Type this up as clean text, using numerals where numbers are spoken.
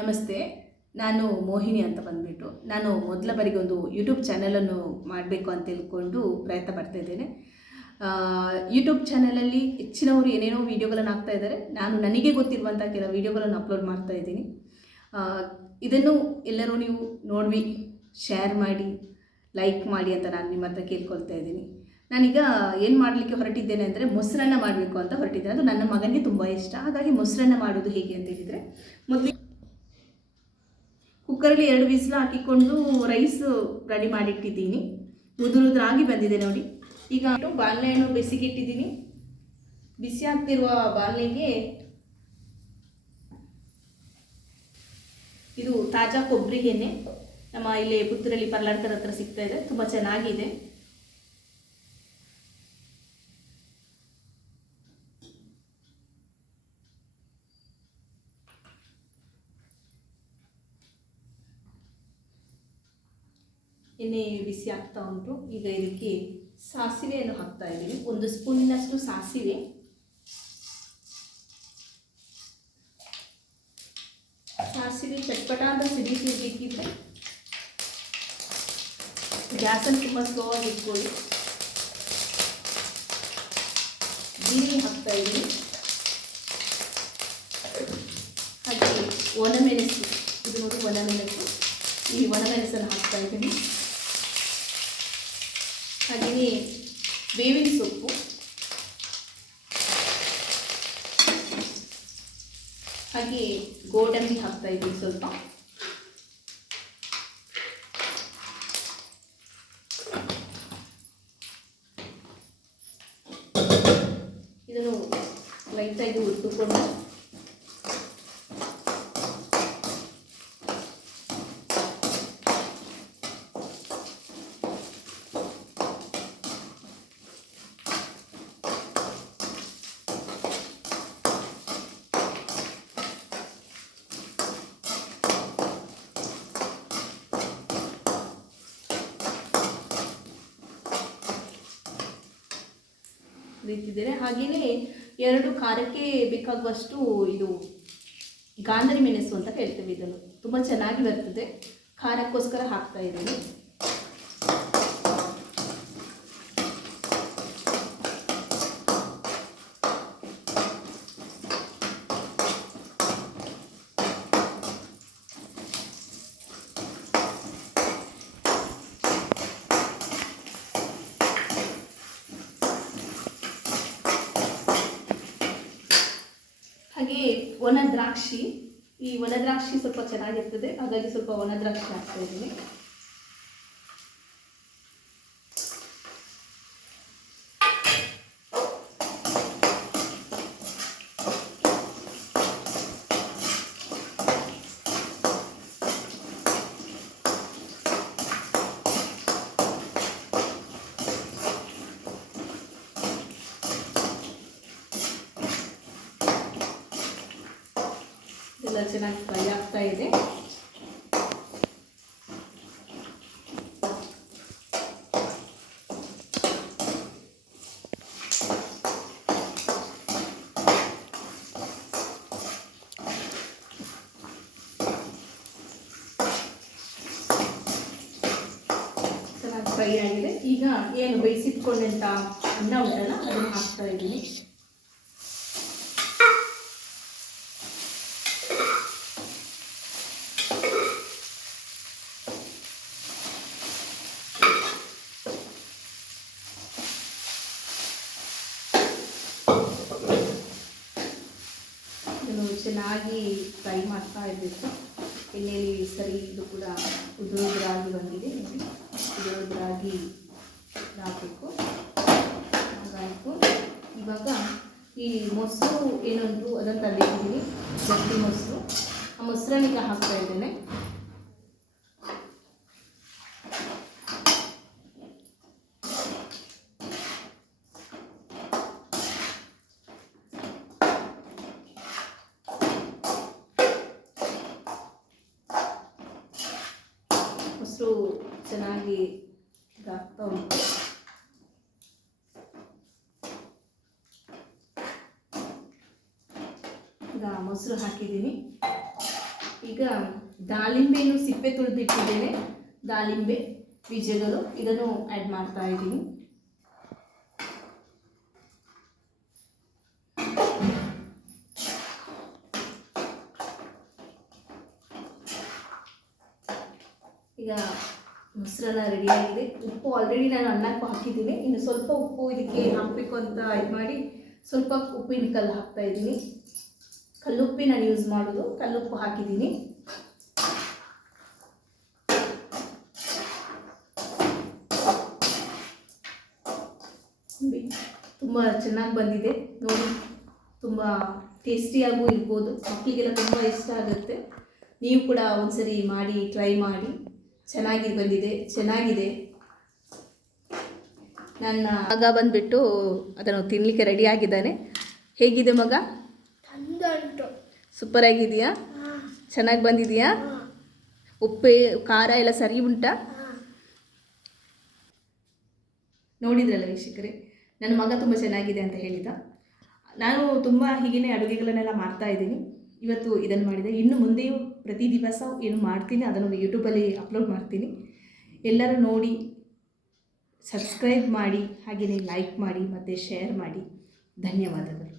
ನಮಸ್ತೆ. ನಾನು ಮೋಹಿನಿ ಅಂತ ಬಂದುಬಿಟ್ಟು ನಾನು ಮೊದಲ ಬಾರಿಗೆ ಒಂದು ಯೂಟ್ಯೂಬ್ ಚಾನಲನ್ನು ಮಾಡಬೇಕು ಅಂತ ತಿಳ್ಕೊಂಡು ಪ್ರಯತ್ನ ಪಡ್ತಾ ಇದ್ದೇನೆ. ಯೂಟ್ಯೂಬ್ ಚಾನಲಲ್ಲಿ ಹೆಚ್ಚಿನವರು ಏನೇನೋ ವೀಡಿಯೋಗಳನ್ನು ಹಾಕ್ತಾ ಇದ್ದಾರೆ. ನಾನು ನನಗೆ ಗೊತ್ತಿರುವಂಥ ಕೆಲವು ವೀಡಿಯೋಗಳನ್ನು ಅಪ್ಲೋಡ್ ಮಾಡ್ತಾ ಇದ್ದೀನಿ. ಇದನ್ನು ಎಲ್ಲರೂ ನೀವು ನೋಡಿ ಶೇರ್ ಮಾಡಿ, ಲೈಕ್ ಮಾಡಿ ಅಂತ ನಾನು ನಿಮ್ಮ ಹತ್ರ ಕೇಳ್ಕೊಳ್ತಾ ಇದ್ದೀನಿ. ನಾನೀಗ ಏನು ಮಾಡಲಿಕ್ಕೆ ಹೊರಟಿದ್ದೇನೆ ಅಂದರೆ ಮೊಸರನ್ನ ಮಾಡಬೇಕು ಅಂತ ಹೊರಟಿದ್ದೇನೆ. ಅದು ನನ್ನ ಮಗನಿಗೆ ತುಂಬ ಇಷ್ಟ. ಹಾಗಾಗಿ ಮೊಸರನ್ನ ಮಾಡೋದು ಹೇಗೆ ಅಂತ ಹೇಳಿದರೆ, ಮೊದಲಿಗೆ ಕುಕ್ಕರಲ್ಲಿ 2 ವಿಸಿಲ್ ಹಾಕಿಕೊಂಡು ರೈಸ್ ರೆಡಿ ಮಾಡಿಟ್ಟಿದ್ದೀನಿ. ಉದುರಾಗಿ ಬಂದಿದೆ ನೋಡಿ. ಈಗ ಬಾಣಲೆಯನ್ನು ಬಿಸಿಗೆ ಇಟ್ಟಿದ್ದೀನಿ. ಬಿಸಿ ಆಗ್ತಿರುವ ಬಾಣಲೆಗೆ ಇದು ತಾಜಾ ಕೊಬ್ಬರಿ ಎಣ್ಣೆ ನಮ್ಮ ಇಲ್ಲಿ ಪುತ್ತೂರಲ್ಲಿ ಪರ್ಲಾಡ್ಕರ್ ಹತ್ರ ಸಿಗ್ತಾ ಇದೆ, ತುಂಬ ಚೆನ್ನಾಗಿದೆ. ಎಣ್ಣೆ ಬಿಸಿ ಆಗ್ತಾ ಉಂಟು. ಈಗ ಇದಕ್ಕೆ ಸಾಸಿವೆಯನ್ನು ಹಾಕ್ತಾ ಇದ್ದೀನಿ. 1 ಸ್ಪೂನಿನಷ್ಟು ಸಾಸಿವೆ, ಚಟ್ಪಟ ಅಂತ ಸಿಡಿಸಿರ್ಬೇಕಿದ್ರೆ ಗ್ಯಾಸನ್ನು ತುಂಬ ಸ್ಲೋ ಆಗಿ ಇಟ್ಕೊಳ್ಳಿ. ಜೀರಿಗೆ ಹಾಕ್ತಾ ಇದ್ದೀನಿ. ಹಾಗೆ ಒಣಮೆಣಸು, ಇದು ನೋಡಿ ಒಣಮೆಣಸು, ಈ ಒಣಮೆಣಸನ್ನು ಹಾಕ್ತಾ ಇದ್ದೀನಿ. ಹಾಗೆಯೇ ಬೇವಿನ ಸೊಪ್ಪು, ಹಾಗೆ ಗೋಡಂಬಿ ಹಾಕ್ತಾ ಇದ್ದೀನಿ ಸ್ವಲ್ಪ. ಇದನ್ನು ಲೈಟಾಗಿ ಹುರಿದುಕೊಂಡು ರೀತಿದ್ದೇನೆ. ಹಾಗೆಯೇ 2 ಖಾರಕ್ಕೆ ಬೇಕಾಗುವಷ್ಟು ಇದು ಗಾಂಧರಿ ಮೆಣಸು ಅಂತ ಹೇಳ್ತೇವೆ. ಇದನ್ನು ತುಂಬ ಚೆನ್ನಾಗಿ ಬರ್ತದೆ, ಖಾರಕ್ಕೋಸ್ಕರ ಹಾಕ್ತಾ ಇದ್ದೀನಿ. ಹಾಗೆ ಒಣ ದ್ರಾಕ್ಷಿ, ಈ ಒಣ ದ್ರಾಕ್ಷಿ ಸ್ವಲ್ಪ ಚೆನ್ನಾಗಿರ್ತದೆ, ಹಾಗಾಗಿ ಸ್ವಲ್ಪ ಒಣ ದ್ರಾಕ್ಷಿ ಹಾಕ್ತಾ ಇದ್ದೀನಿ. ಎಲ್ಲ ಚೆನ್ನಾಗಿ ಫ್ರೈ ಆಗ್ತಾ ಇದೆ. ಚೆನ್ನಾಗಿ ಫ್ರೈ ಆಗಿದೆ. ಈಗ ಏನು ಬೇಯಿಸಿಟ್ಕೊಂಡಂಥ ಅನ್ನ ಉಂಟಲ್ಲ ಅದನ್ನು ಹಾಕ್ತಾ ಇದ್ದೀನಿ. ಚೆನ್ನಾಗಿ ಫ್ರೈ ಮಾಡ್ತಾ ಇರಬೇಕು ಎಣ್ಣೆಯಲ್ಲಿ. ಸರಿ, ಇದು ಕೂಡ ಉದುರಾಗಿ ಬಂದಿದೆ ನೋಡಿ, ಉದುರಾಗಿ ಹಾಕಬೇಕು. ಹಾಗಾಯಿತು. ಇವಾಗ ಈ ಮೊಸರು ಏನಂದ್ರು ಅದನ್ನು ತಂದಿದ್ದೀನಿ, ಗಟ್ಟಿ ಮೊಸರು. ಆ ಮೊಸರನ್ನೀಗ ಹಾಕ್ತಾ ಇದ್ದೇನೆ. ಮೊಸರು ಚೆನ್ನಾಗಿ ಇದಾಗ್ತಾ ಉಂಟು. ಈಗ ಮೊಸರು ಹಾಕಿದ್ದೀನಿ. ಈಗ ದಾಳಿಂಬೆಯನ್ನು ಸಿಪ್ಪೆ ತುಳಿದಿಟ್ಟಿದ್ದೇನೆ, ದಾಳಿಂಬೆ ಬೀಜಗಳು, ಇದನ್ನು ಆ್ಯಡ್ ಮಾಡ್ತಾ ಇದ್ದೀನಿ. ಈಗ ಮೊಸರನ್ನ ರೆಡಿಯಾಗಿದೆ. ಉಪ್ಪು ಆಲ್ರೆಡಿ ನಾನು ಅನ್ನಕ್ಕೂ ಹಾಕಿದ್ದೀನಿ, ಇನ್ನು ಸ್ವಲ್ಪ ಉಪ್ಪು ಇದಕ್ಕೆ ಹಾಕಬೇಕು ಅಂತ ಇದು ಮಾಡಿ ಸ್ವಲ್ಪ ಉಪ್ಪಿನ ಕಲ್ಲು ಹಾಕ್ತಾ ಇದ್ದೀನಿ. ಕಲ್ಲುಪ್ಪಿ ನಾನು ಯೂಸ್ ಮಾಡೋದು, ಕಲ್ಲುಪ್ಪು ಹಾಕಿದ್ದೀನಿ. ತುಂಬ ಚೆನ್ನಾಗಿ ಬಂದಿದೆ ನೋಡಿ, ತುಂಬ ಟೇಸ್ಟಿಯಾಗೂ ಇರ್ಬೋದು, ಮಕ್ಕಳಿಗೆಲ್ಲ ತುಂಬ ಇಷ್ಟ ಆಗುತ್ತೆ. ನೀವು ಕೂಡ ಒಂದ್ಸರಿ ಮಾಡಿ ಟ್ರೈ ಮಾಡಿ. ಚೆನ್ನಾಗಿದೆ. ನನ್ನ ಮಗ ಬಂದುಬಿಟ್ಟು ಅದನ್ನು ತಿನ್ನಲಿಕ್ಕೆ ರೆಡಿ ಆಗಿದ್ದಾನೆ. ಹೇಗಿದೆ ಮಗ? ಸೂಪರ್ ಆಗಿದೆಯಾ? ಚೆನ್ನಾಗಿ ಬಂದಿದೆಯಾ? ಉಪ್ಪು ಖಾರ ಎಲ್ಲ ಸರಿ ಉಂಟಾ? ನೋಡಿದ್ರಲ್ಲ ವೀಕ್ಷಕರೇ, ನನ್ನ ಮಗ ತುಂಬ ಚೆನ್ನಾಗಿದೆ ಅಂತ ಹೇಳಿದ. ನಾನು ತುಂಬ ಹೀಗೇ ಅಡುಗೆಗಳನ್ನೆಲ್ಲ ಮಾಡ್ತಾ ಇದ್ದೀನಿ. ಇವತ್ತು ಇದನ್ನು ಮಾಡಿದೆ, ಇನ್ನು ಮುಂದೆಯೂ ಪ್ರತಿ ದಿವಸ ಏನು ಮಾಡ್ತೀನಿ ಅದನ್ನು ಯೂಟ್ಯೂಬಲ್ಲಿ ಅಪ್ಲೋಡ್ ಮಾಡ್ತೀನಿ. ಎಲ್ಲರೂ ನೋಡಿ ಸಬ್ಸ್ಕ್ರೈಬ್ ಮಾಡಿ, ಹಾಗೆಯೇ ಲೈಕ್ ಮಾಡಿ ಮತ್ತು ಶೇರ್ ಮಾಡಿ. ಧನ್ಯವಾದಗಳು.